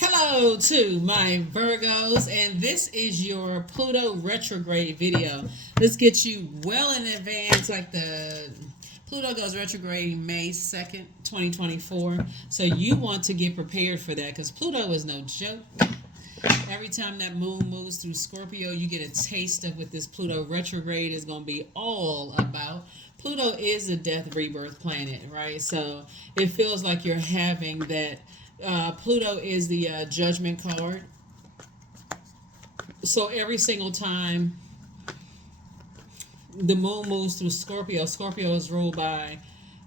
Hello to my Virgos, and this is your Pluto retrograde video. This gets you well in advance, like the Pluto goes retrograde May 2nd, 2024. So you want to get prepared for that because Pluto is no joke. Every time that moon moves through Scorpio, you get a taste of what this Pluto retrograde is going to be all about. Pluto is a death rebirth planet, right? So it feels like you're having that. Pluto is the judgment card. So every single time the moon moves through Scorpio, Scorpio is ruled by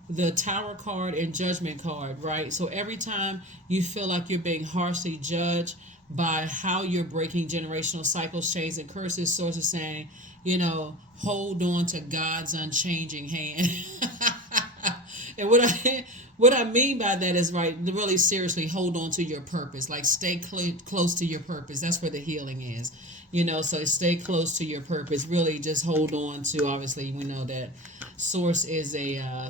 the Tower card and Judgment card, right? So every time you feel like you're being harshly judged by how you're breaking generational cycles, chains, and curses, source is saying, hold on to God's unchanging hand. And what I mean by that is, right, really seriously hold on to your purpose. Like stay close to your purpose. That's where the healing is. So stay close to your purpose. Really just hold on to, obviously, we know that source is a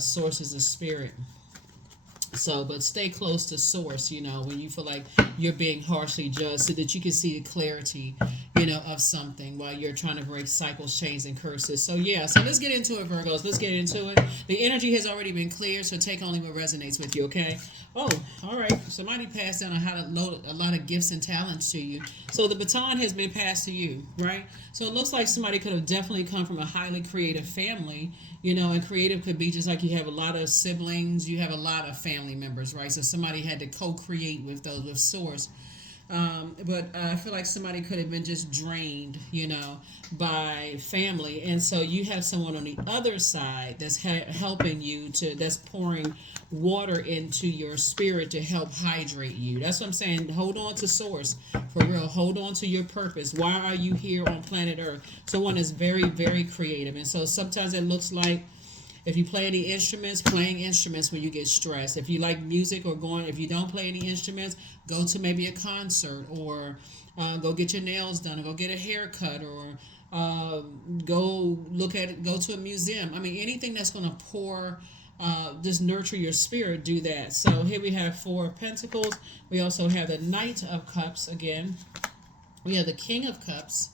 spirit. So, but stay close to source, when you feel like you're being harshly judged so that you can see the clarity, of something while you're trying to break cycles, chains, and curses. So, yeah, so let's get into it, Virgos. Let's get into it. The energy has already been cleared, so take only what resonates with you, okay? Oh, all right. Somebody passed down on how to load a lot of gifts and talents to you. So the baton has been passed to you, right? So it looks like somebody could have definitely come from a highly creative family, and creative could be just like you have a lot of siblings, you have a lot of family members, right? So somebody had to co-create with those, with source. But I feel like somebody could have been just drained, by family. And so you have someone on the other side that's helping you that's pouring water into your spirit to help hydrate you. That's what I'm saying. Hold on to source, for real. Hold on to your purpose. Why are you here on planet Earth? Someone is very, very creative. And so sometimes it looks like, if you play any instruments, playing instruments when you get stressed. If you like music if you don't play any instruments, go to maybe a concert, or go get your nails done, or go get a haircut, or go to a museum. I mean, anything that's going to just nurture your spirit, do that. So here we have Four of Pentacles. We also have the Knight of Cups again. We have the King of Cups.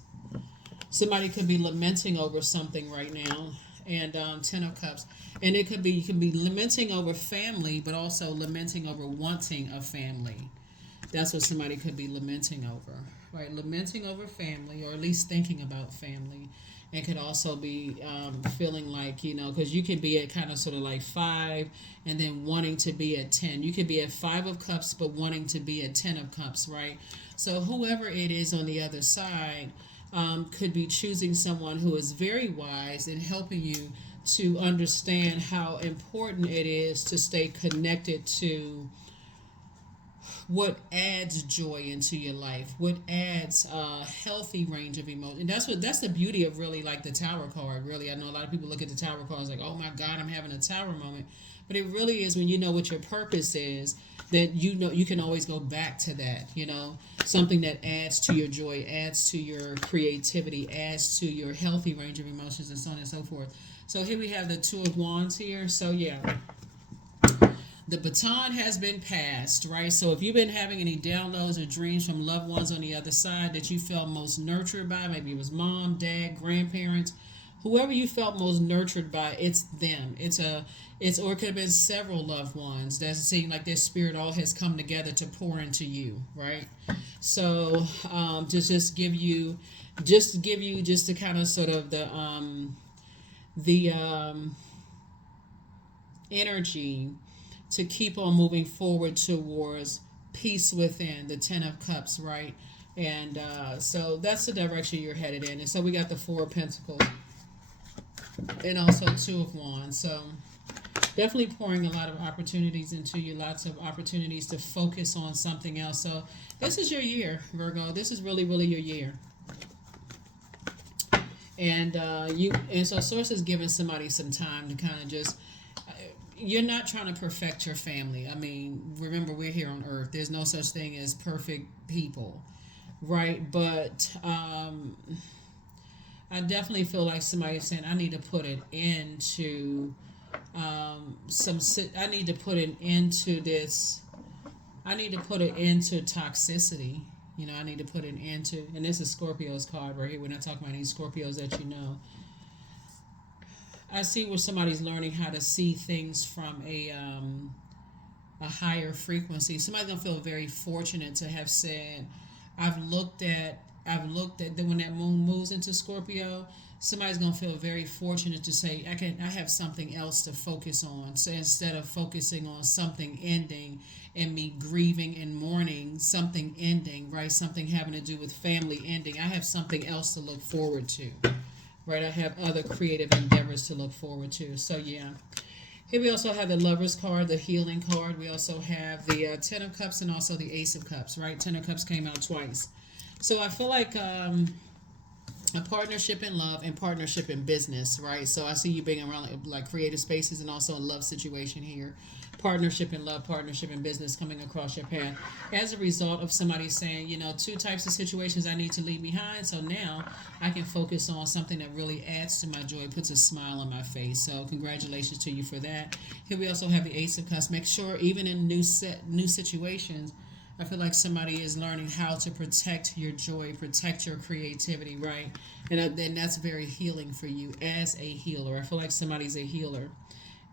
Somebody could be lamenting over something right now. And Ten of Cups. And you can be lamenting over family, but also lamenting over wanting a family. That's what somebody could be lamenting over, right? Lamenting over family, or at least thinking about family. And could also be feeling like, because you could be at kind of sort of like 5 and then wanting to be at 10. You could be at 5 of Cups, but wanting to be at 10 of Cups, right? So whoever it is on the other side, could be choosing someone who is very wise and helping you to understand how important it is to stay connected to what adds joy into your life, what adds a healthy range of emotion. And that's the beauty of, really, like the Tower card. Really, I know a lot of people look at the Tower cards like, oh my God, I'm having a Tower moment. But it really is, when you know what your purpose is, that you can always go back to that, something that adds to your joy, adds to your creativity, adds to your healthy range of emotions, and so on and so forth. So here we have the Two of Wands here. So yeah, the baton has been passed, right? So if you've been having any downloads or dreams from loved ones on the other side that you felt most nurtured by, maybe it was mom, dad, grandparents, whoever you felt most nurtured by, it's them. Or it could have been several loved ones that seem like their spirit all has come together to pour into you, right? So to just to kind of sort of the energy to keep on moving forward towards peace within, the Ten of Cups, right? And so that's the direction you're headed in. And so we got the Four of Pentacles and also Two of Wands. So definitely pouring a lot of opportunities into you, lots of opportunities to focus on something else. So this is your year, Virgo. This is really, really your year. And so Source is giving somebody some time to kind of just, you're not trying to perfect your family. I mean, remember, we're here on Earth. There's no such thing as perfect people, right? But I definitely feel like somebody's saying, I need to put it into I need to put it into this I need to put it into toxicity. You know, I need to put it into, and this is Scorpio's card right here. We're not talking about any Scorpios that you know. I see where somebody's learning how to see things from a higher frequency. Somebody's gonna feel very fortunate to have said, I've looked at then when that moon moves into Scorpio, somebody's gonna feel very fortunate to say, I have something else to focus on. So instead of focusing on something ending and me grieving and mourning something ending, right? Something having to do with family ending, I have something else to look forward to. Right, I have other creative endeavors to look forward to. So yeah. Here we also have the Lover's card, the Healing card. We also have the Ten of Cups and also the Ace of Cups, right? Ten of Cups came out twice. So I feel like a partnership in love and partnership in business, right? So I see you being around like creative spaces and also a love situation here. Partnership in love, partnership in business coming across your path as a result of somebody saying, you know, two types of situations I need to leave behind. So now I can focus on something that really adds to my joy, puts a smile on my face. So congratulations to you for that. Here we also have the Ace of Cups. Make sure even in new situations, I feel like somebody is learning how to protect your joy, protect your creativity, right? And then that's very healing for you as a healer. I feel like somebody's a healer.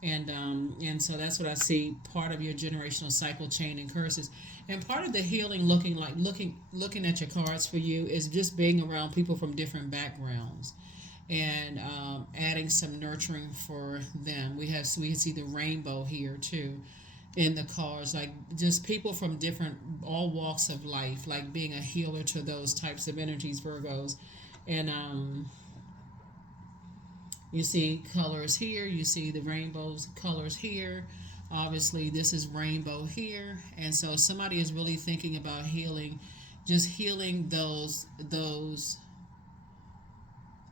And so that's what I see, part of your generational cycle chain and curses. And part of the healing looking at your cards for you is just being around people from different backgrounds and adding some nurturing for them. We see the rainbow here too in the cards, like just people from different all walks of life, like being a healer to those types of energies, Virgos. And you see colors here, you see the rainbows colors here. Obviously, this is rainbow here. And so somebody is really thinking about healing, just healing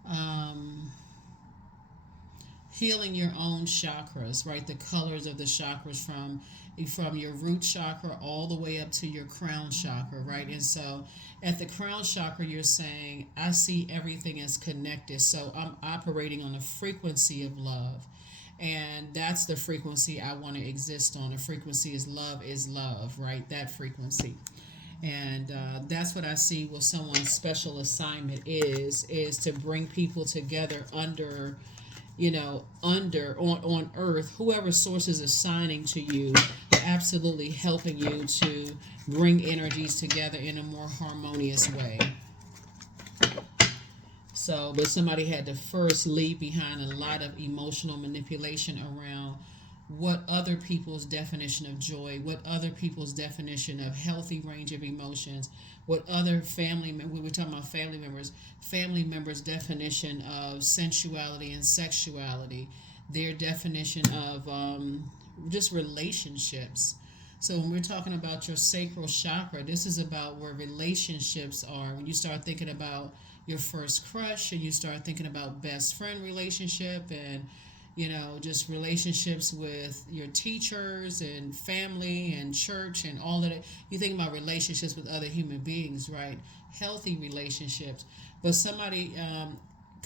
um, healing your own chakras, right? The colors of the chakras from your root chakra all the way up to your crown chakra, right? And so at the crown chakra, you're saying, I see everything as connected. So I'm operating on a frequency of love. And that's the frequency I want to exist on. The frequency is love, right? That frequency. And that's what I see what someone's special assignment is to bring people together under, on earth, whoever source is assigning to you, absolutely helping you to bring energies together in a more harmonious way. So, but somebody had to first leave behind a lot of emotional manipulation around what other people's definition of joy, what other people's definition of healthy range of emotions, what other we were talking about family members' definition of sensuality and sexuality, their definition of just relationships. So when we're talking about your sacral chakra, this is about where relationships are. When you start thinking about your first crush and you start thinking about best friend relationship and just relationships with your teachers and family and church and all of it. You think about relationships with other human beings, right? Healthy relationships. But somebody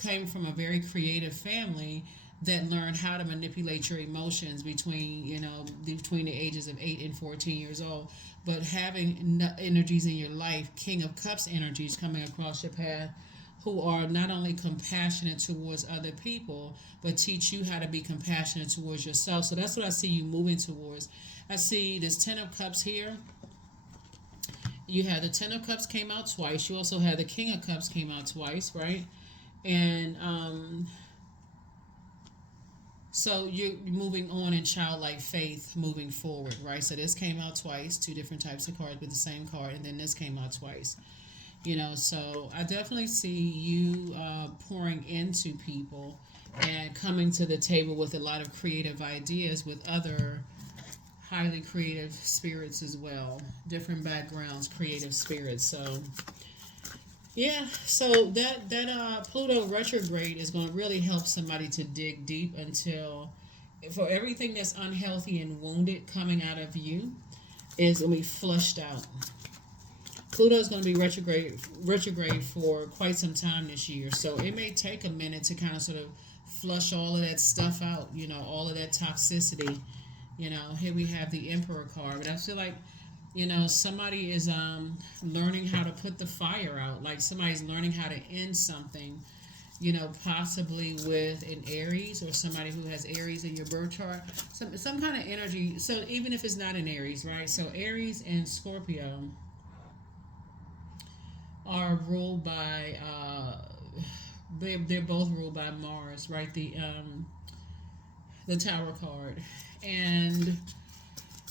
came from a very creative family that learned how to manipulate your emotions between the ages of 8 and 14 years old. But having energies in your life, King of Cups energies coming across your path, who are not only compassionate towards other people, but teach you how to be compassionate towards yourself. So that's what I see you moving towards. I see this Ten of Cups here. You had the Ten of Cups came out twice. You also had the King of Cups came out twice, right? And so you're moving on in childlike faith, moving forward, right? So this came out twice, two different types of cards with the same card, and then this came out twice. So I definitely see you pouring into people and coming to the table with a lot of creative ideas with other highly creative spirits as well, different backgrounds, creative spirits. So yeah, so that Pluto retrograde is going to really help somebody to dig deep until for everything that's unhealthy and wounded coming out of you is going to be flushed out. Pluto is going to be retrograde for quite some time this year, so it may take a minute to kind of sort of flush all of that stuff out, all of that toxicity. Here we have the Emperor card, but I feel like, Somebody is learning how to put the fire out. Like somebody's learning how to end something, possibly with an Aries or somebody who has Aries in your birth chart. Some kind of energy. So even if it's not an Aries, right? So Aries and Scorpio are ruled by they're both ruled by Mars, right? The Tower card. And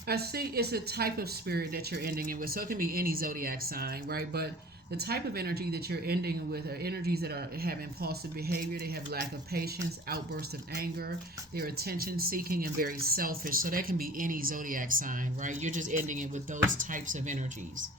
I see it's a type of spirit that you're ending it with. So it can be any zodiac sign, right? But the type of energy that you're ending with are energies that have impulsive behavior. They have lack of patience, outbursts of anger. They're attention seeking and very selfish. So that can be any zodiac sign, right? You're just ending it with those types of energies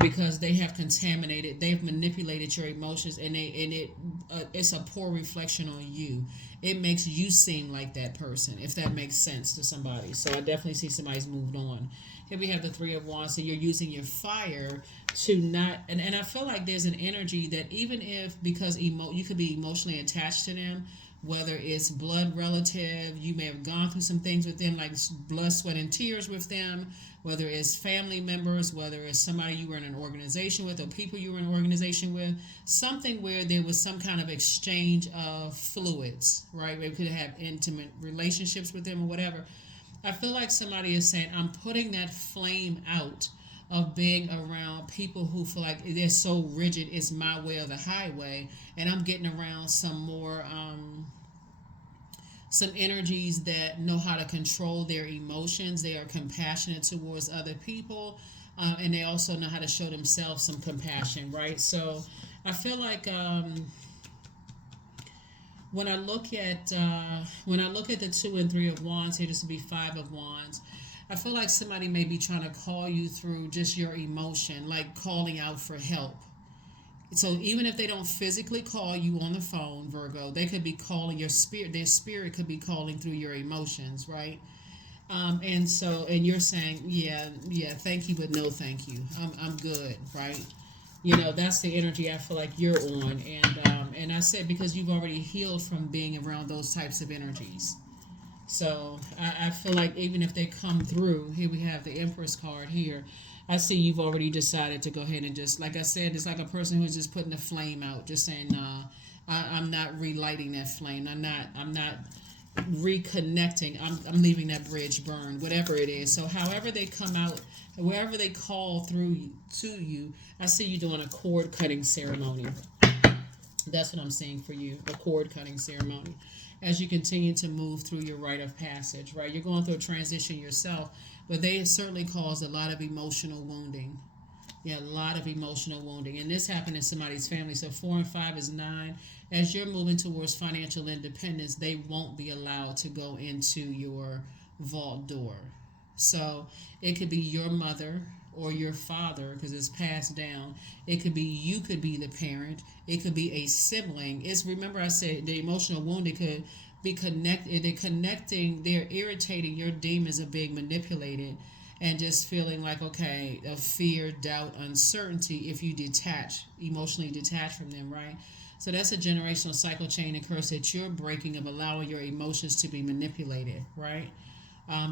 because they've manipulated your emotions, and it's a poor reflection on you. It makes you seem like that person, if that makes sense to somebody. So I definitely see somebody's moved on. Here we have the Three of Wands. So you're using your fire to not, and I feel like there's an energy that even if, because you could be emotionally attached to them, whether it's blood relative, you may have gone through some things with them, like blood, sweat, and tears with them, whether it's family members, whether it's somebody you were in an organization with or people you were in an organization with, something where there was some kind of exchange of fluids, right? They could have intimate relationships with them or whatever. I feel like somebody is saying, I'm putting that flame out of being around people who feel like they're so rigid, it's my way or the highway, and I'm getting around some more some energies that know how to control their emotions. They are compassionate towards other people, and they also know how to show themselves some compassion, right? So I feel like when I look at the Two and Three of Wands here, this would be Five of Wands. I feel like somebody may be trying to call you through just your emotion, like calling out for help. So even if they don't physically call you on the phone, Virgo, they could be calling your spirit. Their spirit could be calling through your emotions, right? And you're saying, yeah, thank you, but no, thank you. I'm good, right? That's the energy I feel like you're on, and I said because you've already healed from being around those types of energies. So I feel like even if they come through, here we have the Empress card here. I see you've already decided to go ahead and just, like I said, it's like a person who's just putting the flame out, just saying, nah, I'm not relighting that flame. I'm not reconnecting. I'm leaving that bridge burn, whatever it is. So however they come out, wherever they call through to you, I see you doing a cord cutting ceremony. That's what I'm seeing for you, a cord cutting ceremony. As you continue to move through your rite of passage, right? You're going through a transition yourself, but they certainly caused a lot of emotional wounding. Yeah, a lot of emotional wounding. And this happened in somebody's family. So 4 and 5 is 9. As you're moving towards financial independence, they won't be allowed to go into your vault door. So it could be your mother or your father, because it's passed down. It could be you could be the parent. It could be a sibling. Remember I said the emotional wounding could be connected. They're irritating your demons of being manipulated and just feeling like, okay, of fear, doubt, uncertainty if you emotionally detach from them, right? So that's a generational cycle chain and curse that you're breaking of allowing your emotions to be manipulated, right?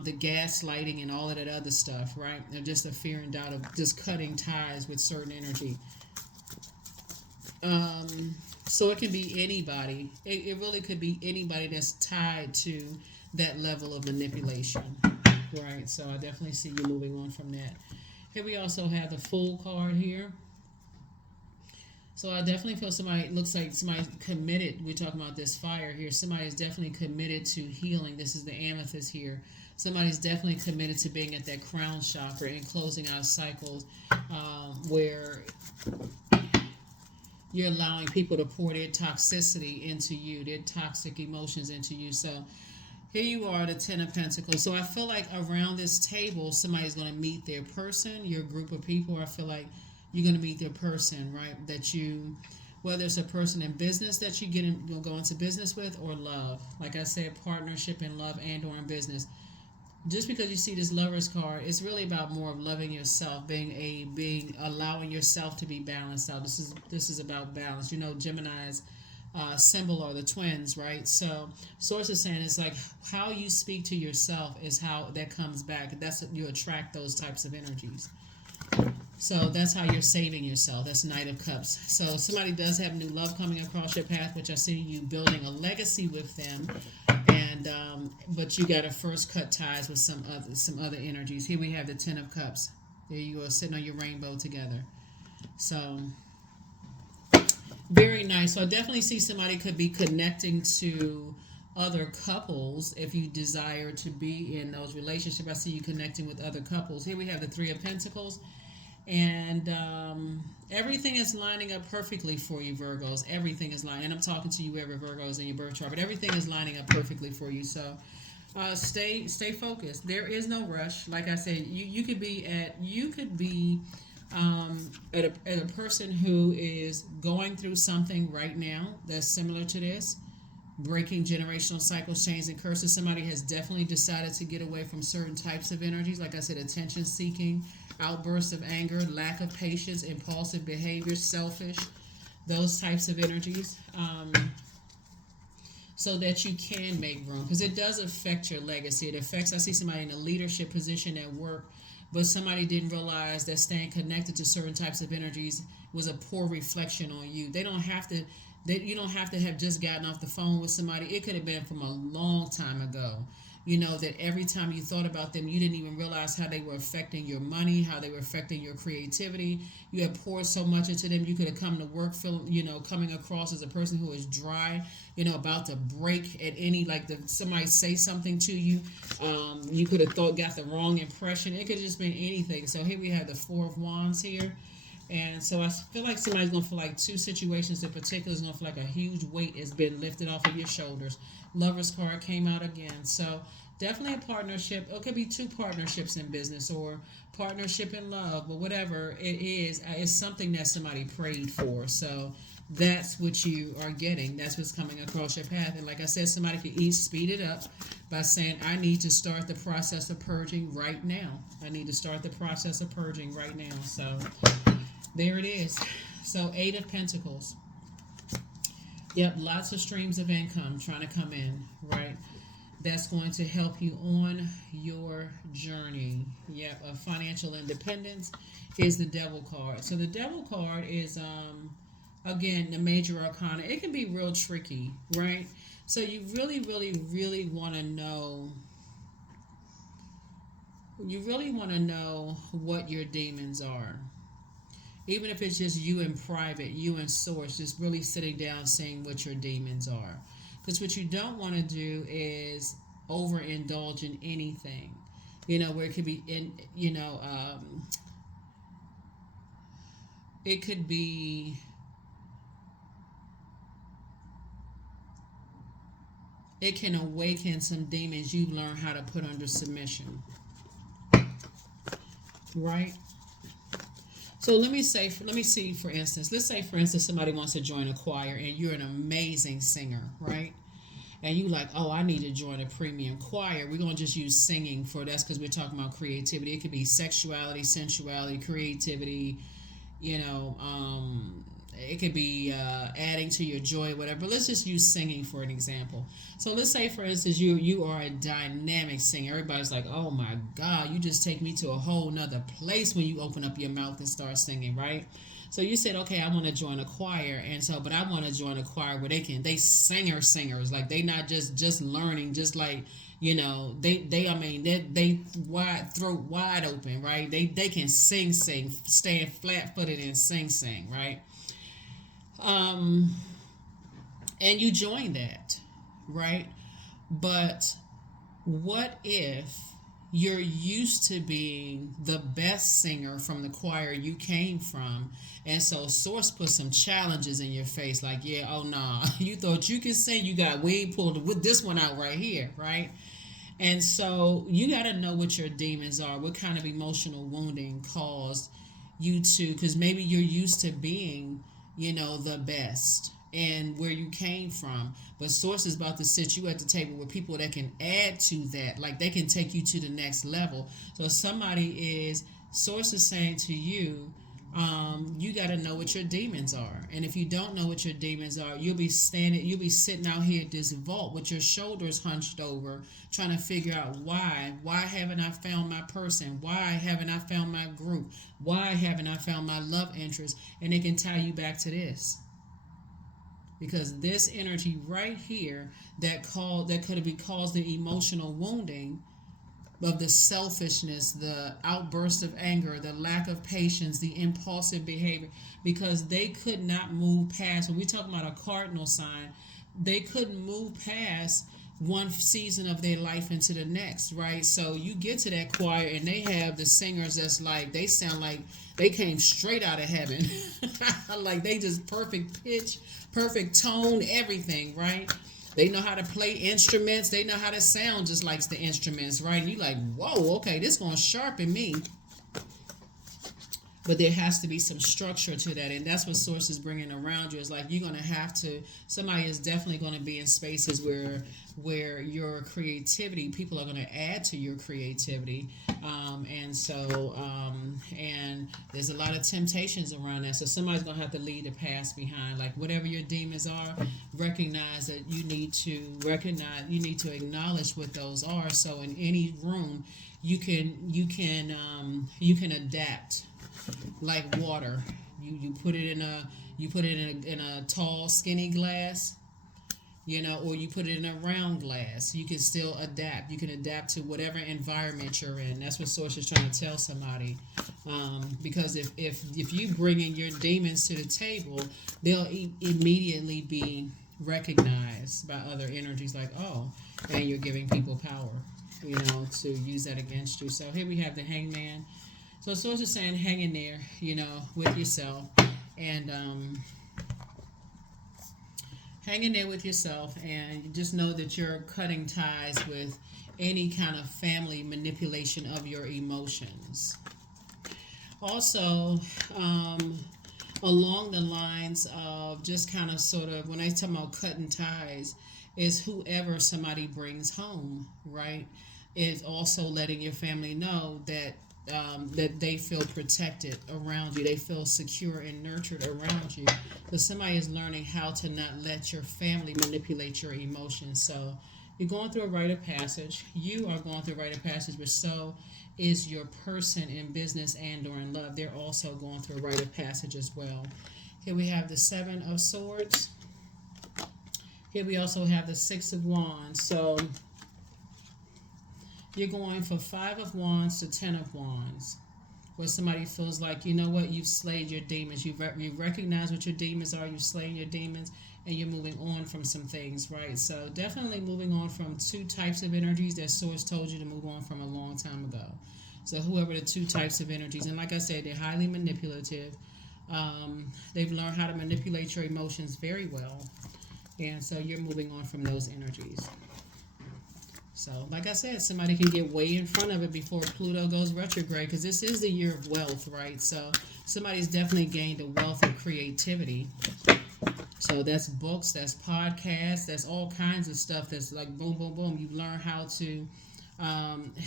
The gaslighting and all of that other stuff, right? And just the fear and doubt of just cutting ties with certain energy. So it can be anybody. It really could be anybody that's tied to that level of manipulation, right? So I definitely see you moving on from that. Here we also have the Fool card here. So I definitely feel looks like somebody committed. We're talking about this fire here. Somebody is definitely committed to healing. This is the amethyst here. Somebody's definitely committed to being at that crown chakra and closing out cycles where you're allowing people to pour their toxicity into you, their toxic emotions into you. So here you are, the Ten of Pentacles. So I feel like around this table, somebody's going to meet their person, your group of people. I feel like you're going to meet their person, right? Whether it's a person in business that you'll go into business with, or love. Like I said, partnership in love and or in business. Just because you see this Lover's card, it's really about more of loving yourself, allowing yourself to be balanced out. This is about balance. Gemini's symbol are the twins, right? So source is saying it's like how you speak to yourself is how that comes back. That's you attract those types of energies. So that's how you're saving yourself. That's Knight of Cups. So somebody does have new love coming across your path, which I see you building a legacy with them, and but you got to first cut ties with some other energies. Here we have the Ten of Cups. There you go, sitting on your rainbow together. So very nice. So I definitely see somebody could be connecting to other couples if you desire to be in those relationships. I see you connecting with other couples. Here we have the Three of Pentacles. And everything is lining up perfectly for you, Virgos. Everything is lining. And I'm talking to you, whoever Virgos in your birth chart, but everything is lining up perfectly for you. So stay focused. There is no rush. Like I said, you could be at a person who is going through something right now that's similar to this. Breaking generational cycles, chains, and curses. Somebody has definitely decided to get away from certain types of energies. Like I said, attention seeking, outbursts of anger, lack of patience, impulsive behavior, selfish, those types of energies. So that you can make room, because it does affect your legacy. It affects, I see somebody in a leadership position at work, but somebody didn't realize that staying connected to certain types of energies was a poor reflection on you. They don't have to. You don't have to have just gotten off the phone with somebody. It could have been from a long time ago. You know, that every time you thought about them, you didn't even realize how they were affecting your money, how they were affecting your creativity. You had poured so much into them. You could have come to work, coming across as a person who is dry, about to break at any, somebody say something to you. You could have got the wrong impression. It could have just been anything. So here we have the Four of Wands here. And so I feel like somebody's going to feel like two situations in particular is going to feel like a huge weight has been lifted off of your shoulders. Lover's card came out again. So definitely a partnership. It could be two partnerships in business or partnership in love, but whatever it is, it's something that somebody prayed for. So that's what you are getting. That's what's coming across your path. And like I said, somebody could speed it up by saying, I need to start the process of purging right now. I need to start the process of purging right now. So there it is. So 8 of Pentacles. Yep, lots of streams of income trying to come in, right? That's going to help you on your journey. Yep, of financial independence is the Devil card. So the Devil card is, again, the major arcana. It can be real tricky, right? So you really, really, really want to know. You really want to know what your demons are. Even if it's just you in private, you in source, just really sitting down saying what your demons are. Because what you don't want to do is overindulge in anything. Where it could be it could be it can awaken some demons you've learned how to put under submission. Right? So let me see, for instance, let's say, for instance, somebody wants to join a choir and you're an amazing singer, right? And you like, oh, I need to join a premium choir. We're going to just use singing for that's because we're talking about creativity. It could be sexuality, sensuality, creativity, it could be adding to your joy, whatever. But let's just use singing for an example. So let's say, for instance, you are a dynamic singer. Everybody's like, oh my God, you just take me to a whole nother place when you open up your mouth and start singing, right? So you said, okay, I want to join a choir, but I want to join a choir where they singers, like they not just learning, just like, they throat wide open, right? They can sing, stand flat footed and sing, right? And you join that, right? But what if you're used to being the best singer from the choir you came from, and so source put some challenges in your face, like, yeah, oh nah, you thought you could sing, we pulled with this one out right here, right? And so you got to know what your demons are, what kind of emotional wounding caused you to, because maybe you're used to being, the best and where you came from. But Source is about to sit you at the table with people that can add to that, like they can take you to the next level. So Source is saying to you, You got to know what your demons are. And if you don't know what your demons are, you'll be sitting out here at this vault with your shoulders hunched over, trying to figure out why. Why haven't I found my person? Why haven't I found my group? Why haven't I found my love interest? And it can tie you back to this. Because this energy right here that could have caused the emotional wounding of the selfishness, the outburst of anger, the lack of patience, the impulsive behavior, because they could not move past. When we talk about a cardinal sign, they couldn't move past one season of their life into the next, right? So you get to that choir and they have the singers that's like, they sound like they came straight out of heaven. Like they just perfect pitch, perfect tone, everything, right? They know how to play instruments. They know how to sound just like the instruments, right? And you're like, whoa, okay, this is going to sharpen me. But there has to be some structure to that. And that's what Source is bringing around you. It's like you're going to have to, somebody is definitely going to be in spaces where your creativity, people are going to add to your creativity. And there's a lot of temptations around that. So somebody's going to have to leave the past behind. Like whatever your demons are, recognize that you need to acknowledge what those are. So in any room, you can adapt. Like water, you put it in a tall skinny glass, or you put it in a round glass. You can still adapt. You can adapt to whatever environment you're in. That's what Source is trying to tell somebody. Because if you bring in your demons to the table, they'll immediately be recognized by other energies. Like, oh, and you're giving people power, to use that against you. So here we have the Hangman. So Source is saying, hang in there, with yourself, and hang in there with yourself, and just know that you're cutting ties with any kind of family manipulation of your emotions. Also, along the lines of just kind of sort of, when I talk about cutting ties, is whoever somebody brings home, right? Is also letting your family know that they feel protected around you. They feel secure and nurtured around you. So somebody is learning how to not let your family manipulate your emotions. So you're going through a rite of passage. You are going through a rite of passage, but so is your person in business and or in love. They're also going through a rite of passage as well. Here we have the Seven of Swords. Here we also have the Six of Wands. So you're going for 5 of Wands to 10 of Wands, where somebody feels like, you know what, you've slayed your demons. You recognize what your demons are. You've slain your demons, and you're moving on from some things, right? So definitely moving on from 2 types of energies that Source told you to move on from a long time ago. So whoever the 2 types of energies, and like I said, they're highly manipulative. They've learned how to manipulate your emotions very well, and so you're moving on from those energies. So, like I said, somebody can get way in front of it before Pluto goes retrograde, because this is the year of wealth, right? So, somebody's definitely gained a wealth of creativity. So, that's books, that's podcasts, that's all kinds of stuff that's like boom, boom, boom. You learn how to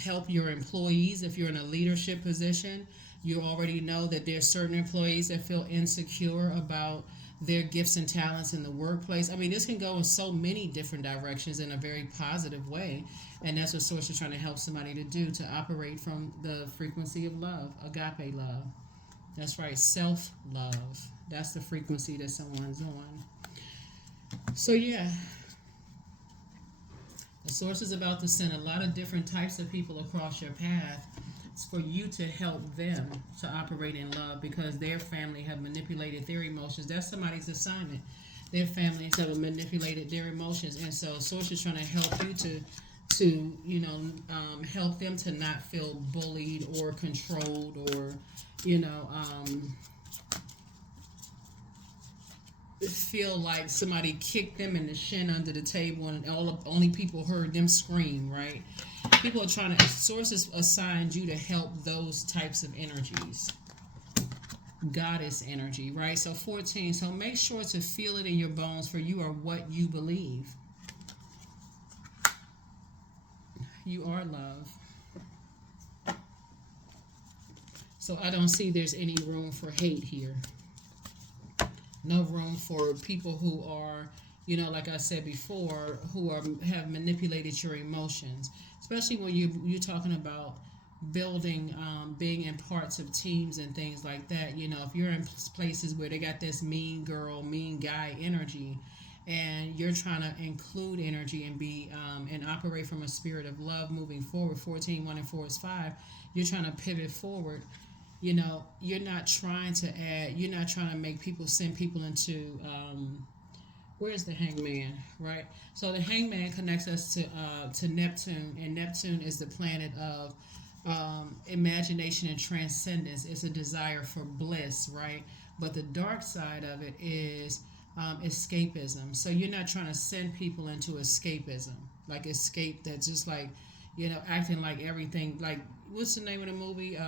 help your employees. If you're in a leadership position, you already know that there's certain employees that feel insecure about their gifts and talents in the workplace. I mean, this can go in so many different directions in a very positive way. And that's what Source is trying to help somebody to do, to operate from the frequency of love, agape love. That's right, self-love. That's the frequency that someone's on. So, yeah. The Source is about to send a lot of different types of people across your path. It's for you to help them to operate in love, because their family have manipulated their emotions. That's somebody's assignment. Their families have manipulated their emotions, and so Source is trying to help you to help them to not feel bullied or controlled, or feel like somebody kicked them in the shin under the table, and only people heard them scream, right? People are trying to, Sources assigned you to help those types of energies. Goddess energy, right? So 14, so make sure to feel it in your bones, for you are what you believe. You are love. So I don't see there's any room for hate here. No room for people who are, like I said before, who have manipulated your emotions. Especially when you're talking about building, being in parts of teams and things like that. If you're in places where they got this mean girl, mean guy energy, and you're trying to include energy and be and operate from a spirit of love moving forward. 14, 1 and 4 is 5. You're trying to pivot forward. You're not trying to add. You're not trying to make people send people into. Where's the hangman, right? So the hangman connects us to Neptune, and Neptune is the planet of imagination and transcendence. It's a desire for bliss, right? But the dark side of it is escapism. So you're not trying to send people into escapism, like escape that's just like, acting like everything. Like, what's the name of the movie?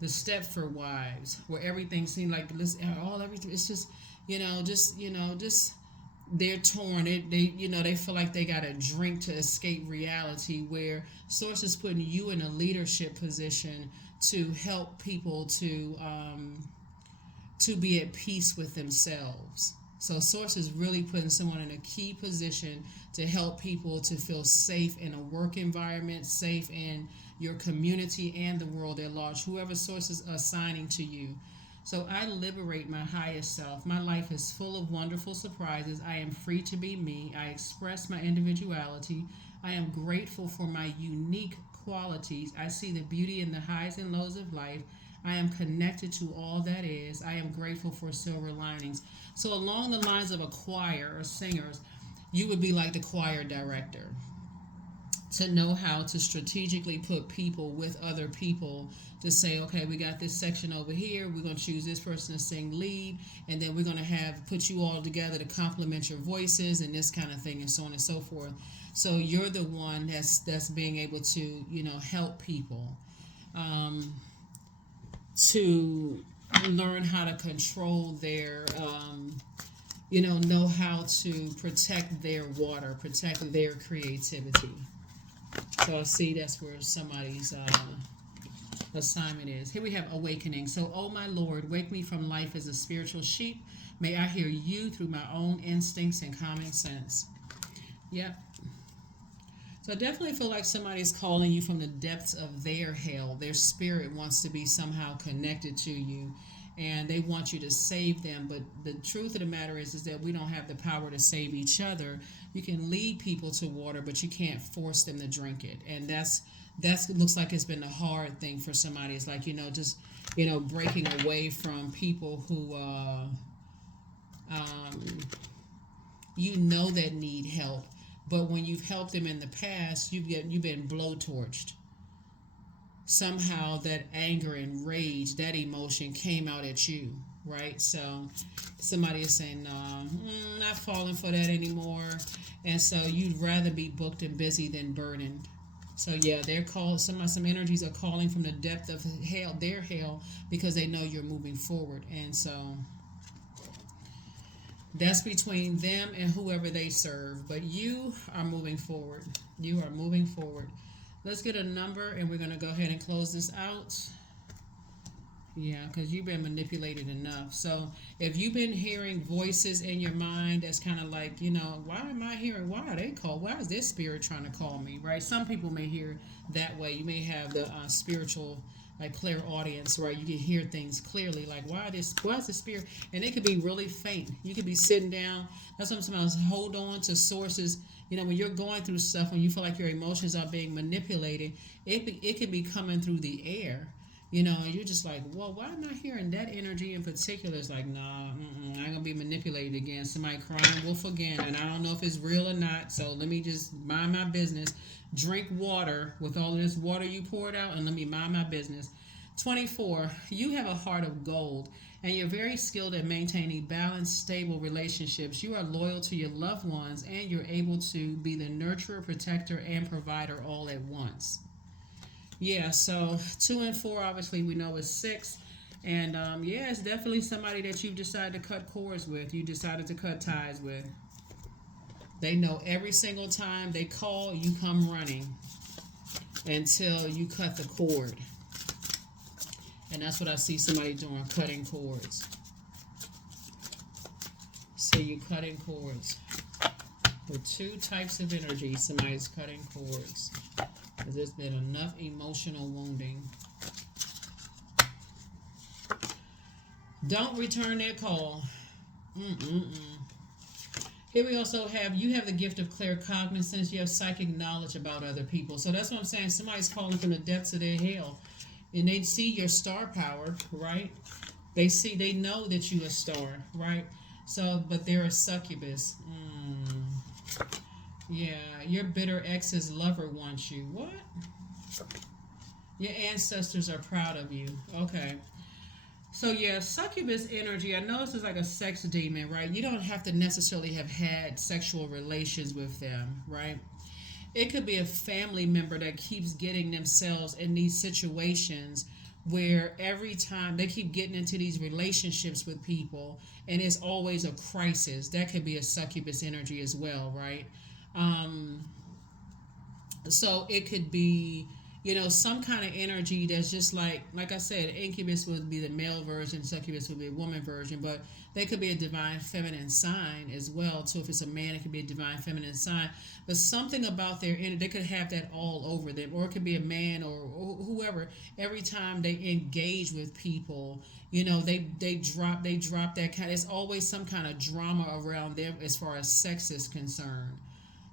The Stepford Wives, where everything seemed like everything. It's just, just they're torn. They feel like they got to drink to escape reality. Where Source is putting you in a leadership position to help people to be at peace with themselves. So Source is really putting someone in a key position to help people to feel safe in a work environment, safe in your community and the world at large, whoever Source is assigning to you. So I liberate my highest self. My life is full of wonderful surprises. I am free to be me. I express my individuality. I am grateful for my unique qualities. I see the beauty in the highs and lows of life. I am connected to all that is. I am grateful for silver linings. So along the lines of a choir or singers, you would be like the choir director, to know how to strategically put people with other people to say, okay, we got this section over here. We're going to choose this person to sing lead, and then we're going to put you all together to complement your voices and this kind of thing, and so on and so forth. So you're the one that's being able to, help people to learn how to control their, know how to protect their water, protect their creativity. So I see that's where somebody's assignment is. Here we have awakening. So, oh my Lord, wake me from life as a spiritual sheep. May I hear you through my own instincts and common sense. Yep. So I definitely feel like somebody's calling you from the depths of their hell. Their spirit wants to be somehow connected to you, and they want you to save them. But the truth of the matter is that we don't have the power to save each other. You can lead people to water, but you can't force them to drink it. And that's looks like it's been a hard thing for somebody. It's like, just breaking away from people who that need help. But when you've helped them in the past, you've been blowtorched. Somehow that anger and rage, that emotion came out at you, right? So somebody is saying, no, not falling for that anymore. And so you'd rather be booked and busy than burdened. So yeah, they're called, some energies are calling from the depth of hell, their hell, because they know you're moving forward. And so that's between them and whoever they serve. But you are moving forward. You are moving forward. Let's get a number, and we're going to go ahead and close this out. Yeah, because you've been manipulated enough. So if you've been hearing voices in your mind that's kind of like, why am I hearing, why are they called? Why is this spirit trying to call me, right? Some people may hear that way. You may have the spiritual, like, clairaudience, right? You can hear things clearly, like, why is the spirit? And it could be really faint. You could be sitting down. That's what sometimes hold on to sources. When you're going through stuff, when you feel like your emotions are being manipulated, it can be coming through the air. And you're just like, well, why am I hearing that energy in particular? It's like, nah, I ain't going to be manipulated again. Somebody crying wolf again, and I don't know if it's real or not, so let me just mind my business. Drink water with all of this water you poured out, and let me mind my business. 24, you have a heart of gold, and you're very skilled at maintaining balanced, stable relationships. You are loyal to your loved ones, and you're able to be the nurturer, protector, and provider all at once. Yeah, so 2 and 4, obviously, we know is 6. And, it's definitely somebody that you've decided to cut cords with. You decided to cut ties with. They know every single time they call, you come running until you cut the cord. And that's what I see somebody doing, cutting cords. See you cutting cords. With two types of energy, somebody's cutting cords. Because there's been enough emotional wounding. Don't return that call. Here we also have, you have the gift of claircognizance. You have psychic knowledge about other people. So that's what I'm saying. Somebody's calling from the depths of their hell. And they see your star power, right? They know that you a star, right? So, but they're a succubus. Yeah, your bitter ex's lover wants you. What? Your ancestors are proud of you. Okay. So yeah, succubus energy, I know this is like a sex demon, right? You don't have to necessarily have had sexual relations with them, right? It could be a family member that keeps getting themselves in these situations where every time they keep getting into these relationships with people and it's always a crisis. That could be a succubus energy as well, right? Um, so it could be, some kind of energy that's just like I said, incubus would be the male version, succubus would be a woman version, but they could be a divine feminine sign as well. So if it's a man, it could be a divine feminine sign. But something about their energy, they could have that all over them, or it could be a man or whoever. Every time they engage with people, they drop that kind. It's always some kind of drama around them as far as sex is concerned.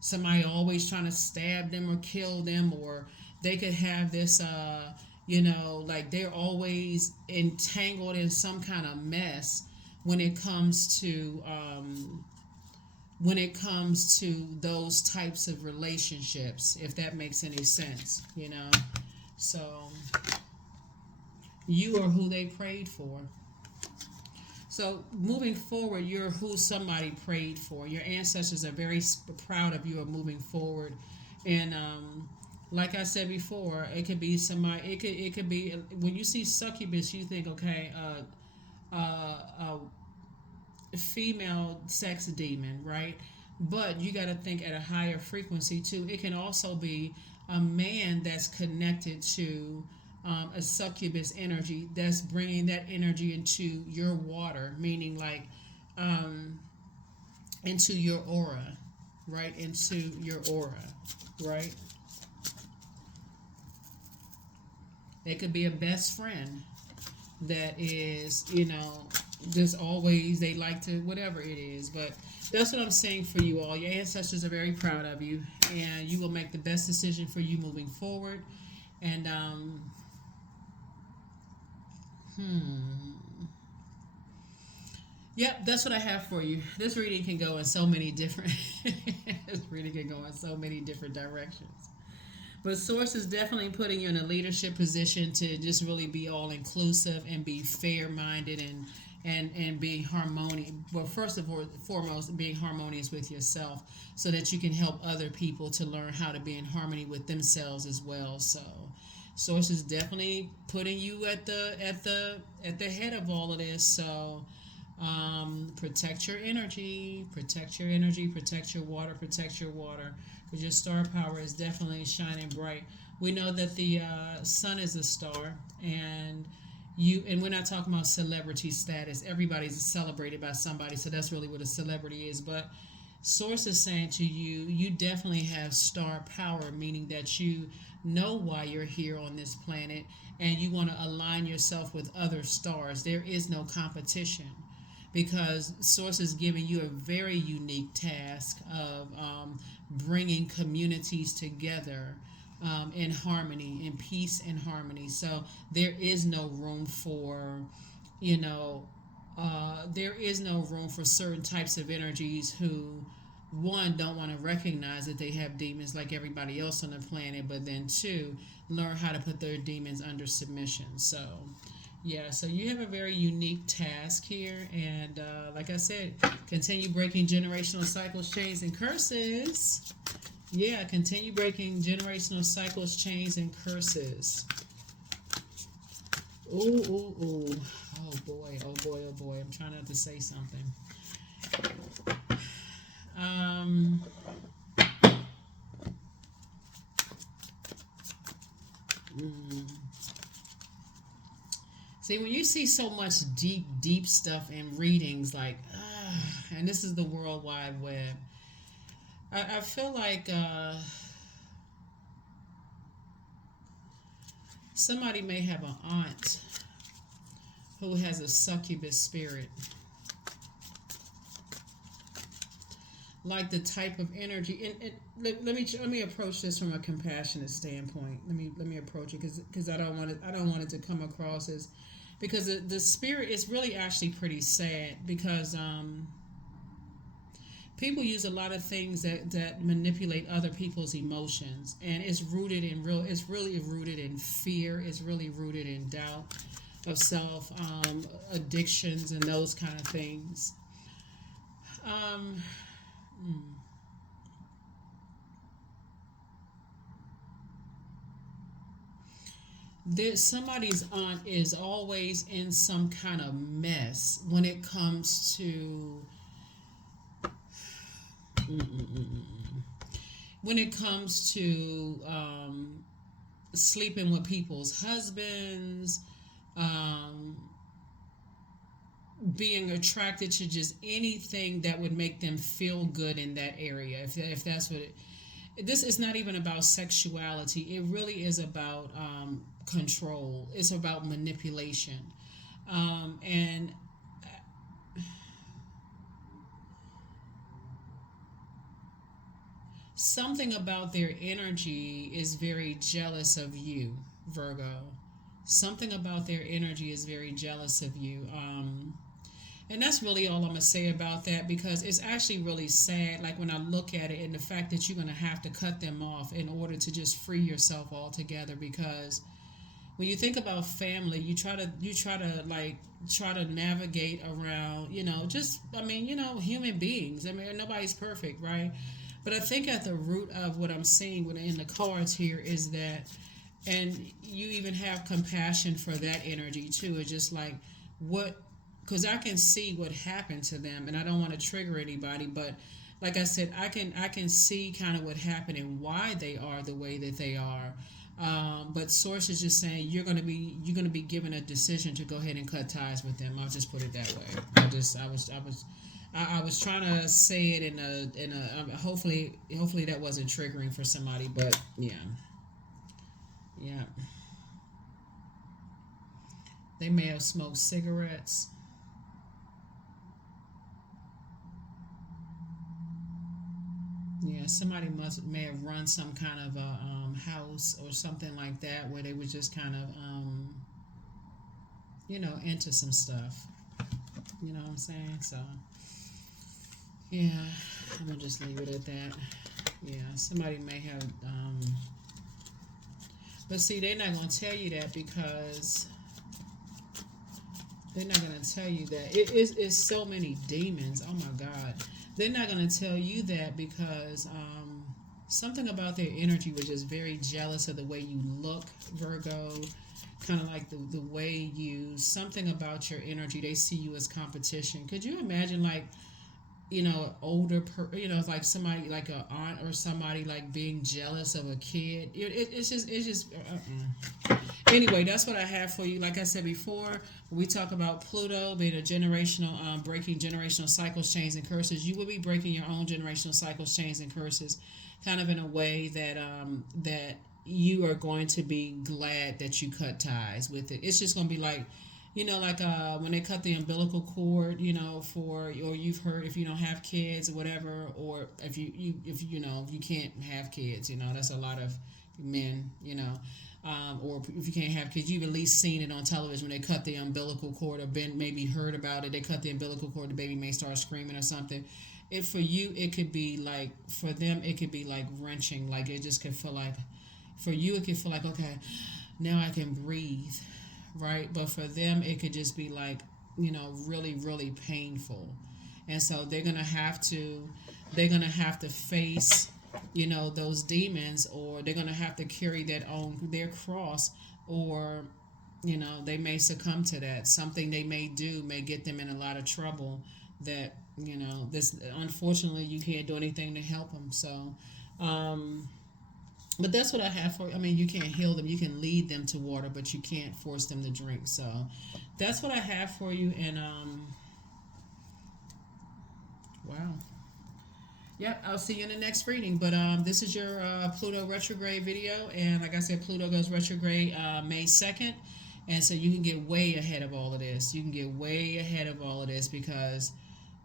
Somebody always trying to stab them or kill them, or they could have this like they're always entangled in some kind of mess when it comes to those types of relationships, if that makes any sense. So you are who they prayed for. So moving forward, you're who somebody prayed for. Your ancestors are very proud of you of moving forward. And like I said before, it could be somebody. It could be when you see succubus, you think, okay, a female sex demon, right? But you got to think at a higher frequency too. It can also be a man that's connected to a succubus energy that's bringing that energy into your water, meaning like into your aura, right? Into your aura, right? It could be a best friend that is, just always, they like to, whatever it is. But that's what I'm saying for you all. Your ancestors are very proud of you, and you will make the best decision for you moving forward. And, Yep, that's what I have for you. This reading can go in so many different this reading can go in so many different directions. But Source is definitely putting you in a leadership position to just really be all inclusive and be fair minded and be harmonious. Well, first of all, foremost, being harmonious with yourself so that you can help other people to learn how to be in harmony with themselves as well. So Source is definitely putting you at the head of all of this. So protect your energy, protect your energy, protect your water, because your star power is definitely shining bright. We know that the sun is a star, and we're not talking about celebrity status. Everybody's celebrated by somebody, so that's really what a celebrity is. But Source is saying to you, you definitely have star power, meaning that you know why you're here on this planet, and you want to align yourself with other stars. There is no competition, because Source is giving you a very unique task of bringing communities together in harmony, in peace and harmony. So there is no room for, there is no room for certain types of energies who, one, don't want to recognize that they have demons like everybody else on the planet, but then two, learn how to put their demons under submission. So yeah, so you have a very unique task here, and like I said, continue breaking generational cycles, chains, and curses. Yeah, continue breaking generational cycles, chains, and curses. Ooh, ooh, ooh. Oh boy, oh boy, oh boy. I'm trying not to say something. See, when you see so much deep stuff in readings, like, and this is the World Wide Web, I feel like somebody may have an aunt who has a succubus spirit. Like the type of energy, and let me approach this from a compassionate standpoint. Let me approach it because I don't want it to come across as, because the spirit is really actually pretty sad, because people use a lot of things that manipulate other people's emotions, and it's really rooted in fear. It's really rooted in doubt of self, addictions, and those kind of things. Um, there, somebody's aunt is always in some kind of mess when it comes to when it comes to sleeping with people's husbands, um, being attracted to just anything that would make them feel good in that area. If that's what it, this is not even about sexuality. It really is about control. It's about manipulation, and something about their energy is very jealous of you, Virgo. Something about their energy is very jealous of you. And that's really all I'm going to say about that, because it's actually really sad. Like when I look at it, and the fact that you're going to have to cut them off in order to just free yourself altogether. Because when you think about family, you try to navigate around, just, human beings. I mean, nobody's perfect, right? But I think at the root of what I'm seeing in the cards here is that, and you even have compassion for that energy too. It's just like, what, because I can see what happened to them, and I don't want to trigger anybody, but like I said, I can see kind of what happened and why they are the way that they are. But source is just saying you're gonna be given a decision to go ahead and cut ties with them. I'll just put it that way. I was trying to say it in a hopefully that wasn't triggering for somebody, but yeah. Yeah. They may have smoked cigarettes. Yeah, somebody may have run some kind of a house or something like that, where they were just kind of into some stuff. You know what I'm saying? So yeah, I'm gonna just leave it at that. Yeah, somebody may have but see, they're not gonna tell you that, because they're not going to tell you that. It's so many demons. Oh my God. They're not going to tell you that because something about their energy was just very jealous of the way you look, Virgo. Kind of like the way something about your energy, they see you as competition. Could you imagine, like, like somebody, like an aunt or somebody, like being jealous of a kid? It's just. Anyway, that's what I have for you. Like I said before, when we talk about Pluto being a generational, breaking generational cycles, chains, and curses, you will be breaking your own generational cycles, chains, and curses, kind of in a way that you are going to be glad that you cut ties with it. It's just going to be like, when they cut the umbilical cord, or you've heard, if you don't have kids or whatever, or if you can't have kids, that's a lot of men, or if you can't have kids, you've at least seen it on television when they cut the umbilical cord, or been maybe heard about it. They cut the umbilical cord, the baby may start screaming or something. If for you, it could be like, for them, it could be like wrenching. Like it just could feel like, for you, it could feel like, okay, now I can breathe, right? But for them, it could just be like, really, really painful. And so they're gonna have to face, those demons, or they're gonna have to carry that on their cross, or they may succumb to that. Something they may do may get them in a lot of trouble, that this, unfortunately, you can't do anything to help them. So But that's what I have for you. I mean, you can't heal them. You can lead them to water, but you can't force them to drink. So that's what I have for you. And wow. Yep, I'll see you in the next reading. But this is your Pluto retrograde video, and like I said, Pluto goes retrograde May 2nd, and so you can get way ahead of all of this. You can get way ahead of all of this because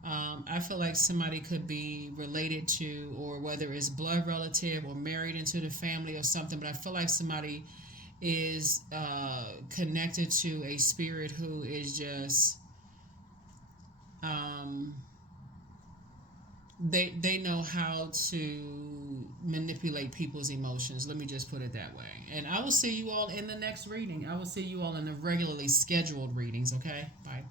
I feel like somebody could be related to, or whether it's blood relative or married into the family or something. But I feel like somebody is connected to a spirit who is just um, they know how to manipulate people's emotions. Let me just put it that way. And I will see you all in the next reading. I will see you all in the regularly scheduled readings. Okay, bye.